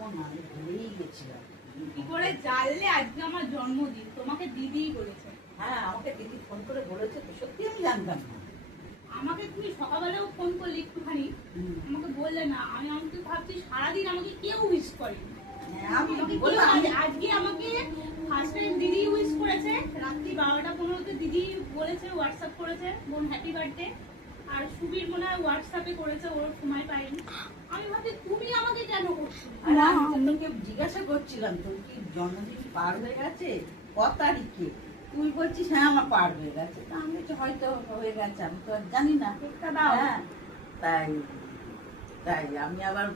না, আমি ভুলেই গেছিলাম। কি করে জানলে আজকে আমার জন্মদিন? তোমাকে দিদিই বলেছে। হ্যাঁ, আমাকে দিদি ফোন করে বলেছে তো, সত্যি আমি জানতাম না। আমাকে তুমি সকালবেলাও ফোন করলে একটুখানি, আমাকে বললে না। আমি ভাবছি সারাদিন আমাকে কেউ উইশ করেনি। আজকে আমাকে ফার্স্ট টাইম দিদি উইশ করেছে। রাত্রি 12টা 15তে দিদি বলেছে, হোয়াটসঅ্যাপ করেছে, বোন হ্যাপি বার্থডে। আর সুবীর মনে হয় হোয়াটসঅ্যাপে করেছে, ওর সময় পাইনি। আমি ভাবছি তুমি আমাকে কেন করছো? তোকে জিজ্ঞাসা করছিলাম তোর কি জন্মদিন পার হয়ে গেছে, ক তারিখে? তুই বলছিস হ্যাঁ আমার পার হয়ে গেছে। তা আমি হয়তো হয়ে গেছে, আমি তো আর জানি না। হ্যাঁ, তাই তাই আমি আবার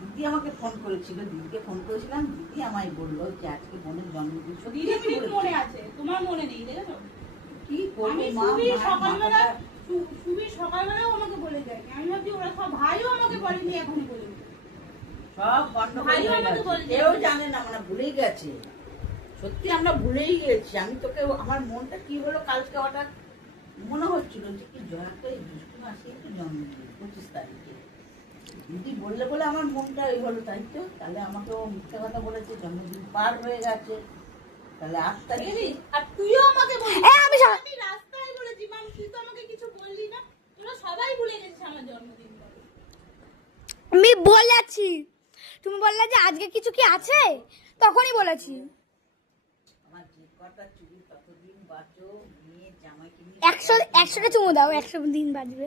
দিদি আমাকে ফোন করেছিল, দিদিকে ফোন করেছিলাম, দিদি আমায় বললো যে আজকে বোনের জন্মদিন। দিদি মনে আছে, তোমার মনে নেই, দেখেছো? কি করবো মা, সুবীর সকালবেলাও আমাকে বলে যায়নি। আমি ভাবছি ওরা সব ভাইও আমাকে বলেনি, এখন বলে সব ভাইও আমাকে বলে, কেউ জানে না, মানে ভুলেই গেছে। সত্যি আমরা ভুলেই গেছি। আমি তোকে, আমার মনটা কি হলো কালকে হঠাৎ মনে হচ্ছিল যে কি জয়াকে দুষ্টু মাসে একটু জন্মদিন 25 তারিখে দিদি বললে বলে আমার মনটা ওই হলো। তাই তো, তাহলে আমাকেও মিথ্যে কথা বলেছে, জন্মদিন পার হয়ে গেছে। তাহলে 8 তারিখে। আর তুইও আমাকে বললি, আমি রাস্তায় বলেছি, মাম তুই তো আমাকে কিছু বললি না। তোরা সবাই ভুলে গেছিস আমার জন্মদিন। আমি বলেছি, তুমি বললে যে আজকে কিছু কি আছে, তখনই বলেছি। আমার যে কটা চুরি ততদিন বাঁচো, মেয়ে জামাইকে 100টা চুমু দাও, 100 দিন বাজবে।